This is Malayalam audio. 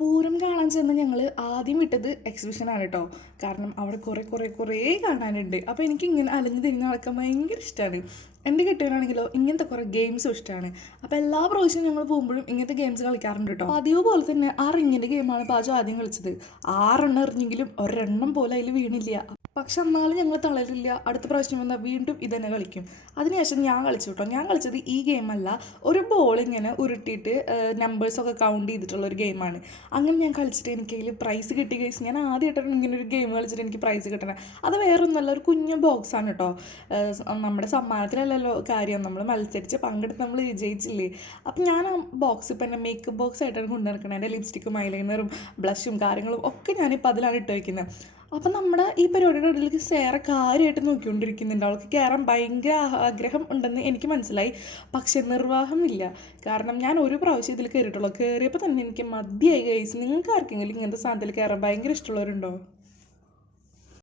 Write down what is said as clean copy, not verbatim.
പൂരം കാണാൻ ചെന്ന് ഞങ്ങൾ ആദ്യം വിട്ടത് എക്സിബിഷനാണ് കേട്ടോ. കാരണം അവിടെ കുറേ കാണാനുണ്ട്. അപ്പോൾ എനിക്കിങ്ങനെ അലഞ്ഞു തിരിഞ്ഞ് നടക്കാൻ ഭയങ്കര ഇഷ്ടമാണ്. എൻ്റെ കെട്ടിയവനാണെങ്കിലോ ഇങ്ങനത്തെ കുറേ ഗെയിംസും ഇഷ്ടമാണ്. അപ്പോൾ എല്ലാ പ്രാവശ്യവും ഞങ്ങൾ പോകുമ്പോഴും ഇങ്ങനത്തെ ഗെയിംസ് കളിക്കാറുണ്ട് കേട്ടോ. പതിവ് പോലെ തന്നെ ആ റിങ്ങിൻ്റെ ഗെയിമാണ് പാചകം ആദ്യം കളിച്ചത്. 6 എണ്ണം എറിഞ്ഞെങ്കിലും ഒരെണ്ണം പോലെ അതിൽ വീണില്ല. പക്ഷെ എന്നാലും ഞങ്ങൾ തളരില്ല. അടുത്ത പ്രാവശ്യം വന്നാൽ വീണ്ടും ഇതന്നെ കളിക്കും. അതിനുശേഷം ഞാൻ കളിച്ചു കേട്ടോ. ഞാൻ കളിച്ചത് ഈ ഗെയിമല്ല, ഒരു ബോൾ ഇങ്ങനെ ഉരുട്ടിയിട്ട് നമ്പേഴ്സൊക്കെ കൗണ്ട് ചെയ്തിട്ടുള്ള ഒരു ഗെയിമാണ്. അങ്ങനെ ഞാൻ കളിച്ചിട്ട് എനിക്ക് അതിൽ പ്രൈസ് കിട്ടി കഴിച്ച്. ഞാൻ ആദ്യമായിട്ടാണ് ഇങ്ങനെ ഒരു ഗെയിം കളിച്ചിട്ട് എനിക്ക് പ്രൈസ് കിട്ടണേ. അത് വേറൊന്നുമല്ല, ഒരു കുഞ്ഞു ബോക്സാണ് കേട്ടോ. നമ്മുടെ സമ്മാനത്തിലല്ലല്ലോ കാര്യം, നമ്മൾ മത്സരിച്ച് പങ്കെടുത്ത് നമ്മൾ വിജയിച്ചില്ലേ. അപ്പം ഞാൻ ആ ബോക്സ് ഇപ്പം എൻ്റെ മേക്കപ്പ് ബോക്സ് ആയിട്ടാണ് കൊണ്ടു നടക്കുന്നത്. എൻ്റെ ലിപ്സ്റ്റിക്കും ഐലൈനറും ബ്ലഷും കാര്യങ്ങളും ഒക്കെ ഞാനിപ്പോൾ അതിലാണ് ഇട്ട് വയ്ക്കുന്നത്. അപ്പം നമ്മുടെ ഈ പരിപാടിയുടെ ഇടയിലേക്ക് സേറെ കാര്യമായിട്ട് നോക്കിക്കൊണ്ടിരിക്കുന്നുണ്ട്. അവൾക്ക് കയറാൻ ഭയങ്കര ആഗ്രഹം ഉണ്ടെന്ന് എനിക്ക് മനസ്സിലായി. പക്ഷെ നിർവാഹമില്ല. കാരണം ഞാൻ ഒരു പ്രാവശ്യം ഇതിൽ കയറിയിട്ടുള്ളൂ. കയറിയപ്പോൾ തന്നെ എനിക്ക് മതിയായി ഗൈസ്. നിങ്ങൾക്ക് ആർക്കെങ്കിലും ഇങ്ങനത്തെ സാധനത്തിൽ കയറാൻ ഭയങ്കര ഇഷ്ടമുള്ളവരുണ്ടോ?